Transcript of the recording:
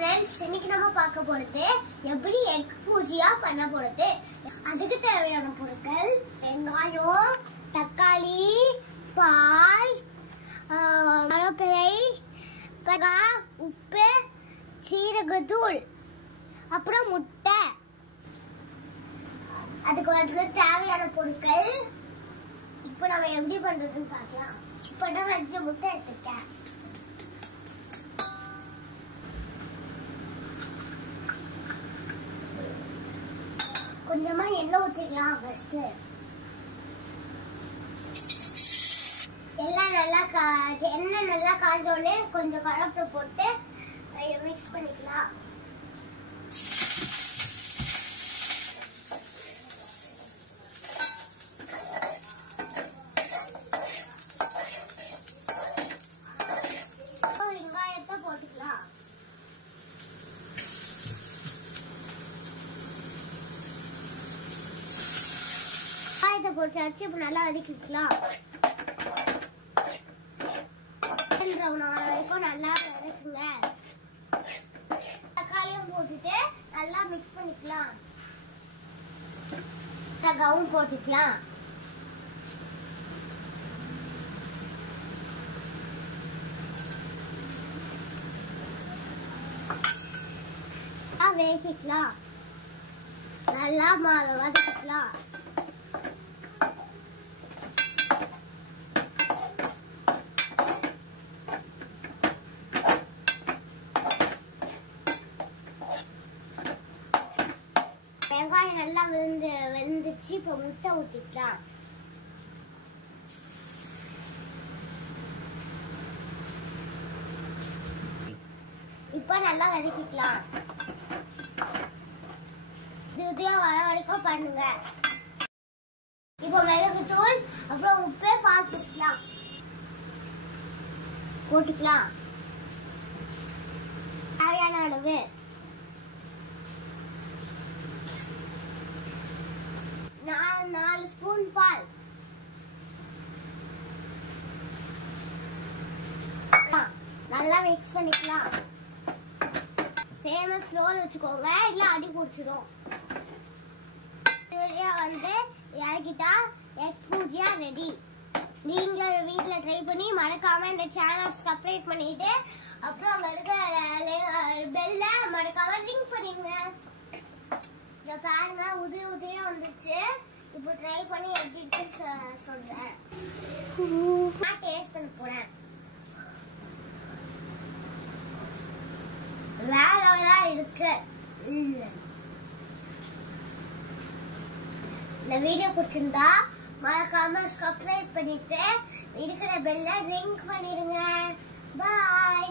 Friends இன்னைக்கு நம்ம பார்க்க போறது எப்படி எக் பூஜியா பண்ண போறது. அதுக்கு தேவையான பொருட்கள் வெங்காயம், தக்காளி, பால், கருவேப்பிலை, உப்பு, சீரகத்தூள், அப்புறம் முட்டை. அதுக்கு வந்து தேவையான பொருட்கள். இப்போ நம்ம எப்படி பண்றதுன்னு பார்க்கலாம். இப்போ நான் 5 முட்டை எடுத்துட்டேன். கொஞ்சமா எண்ணெய் ஊத்திக்கலாம். ஃபர்ஸ்ட் எண்ணெய் நல்லா காஞ்ச உடனே கொஞ்சம் கருவேப்பிலை போட்டு மிக்ஸ் பண்ணிக்கலாம். வெங்காயத்தை போட்டுக்கலாம். வெங்காயத்தை போட்டாச்சு. இப்போ நல்லா வதக்கிக்கலாம். நல்லா வதக்குங்க. தக்காளியும் போட்டுட்டு நல்லா மிக்ஸ் பண்ணிக்கலாம். கவுன் போட்டுக்கலாம். வேகிக்கலாம். நல்லா வதக்கிக்கலாம். வெங்காயம் நல்லா வெந்துச்சு. இப்போ முட்டை ஊத்திக்கலாம். இப்போ நல்லா வதக்கிக்கலாம். இதுதியா வர வரைக்கும் பண்ணுங்க. இப்போ மிளகுத்தூள் அப்புறம் உப்பு போட்டுக்கலாம். தேவையான அளவு. நாலு ஸ்பூன் பால். நல்லா மிக்ஸ் பண்ணிக்கலாம். ஃபேமஸ் ஸ்லோல வச்சுக்கோங்க, இல்ல அடி குடிச்சிடும். வந்து இறக்கிட்டா எக் பூஜியா ரெடி. நீங்களும் வீட்டுல ட்ரை பண்ணி மறக்காம இந்த சேனல் சப்ஸ்கிரைப் பண்ணிட்டு அப்புறம் அங்க இருக்கிற பெல்ல மறக்காம ரிங் பண்ணிடுங்க. இத பாருங்க, உதிரியா வந்துச்சு. இப்போ ட்ரை பண்ணி எப்படி சொல்றேன். நான் டேஸ்ட் பண்ண போறேன். வேற இருக்கு. இந்த வீடியோ பிடிச்சிருந்தா மறக்காம சப்ஸ்கிரைப் பண்ணிட்டு இருக்கிற பெல்ல ரிங் பண்ணிருங்க. பாய்.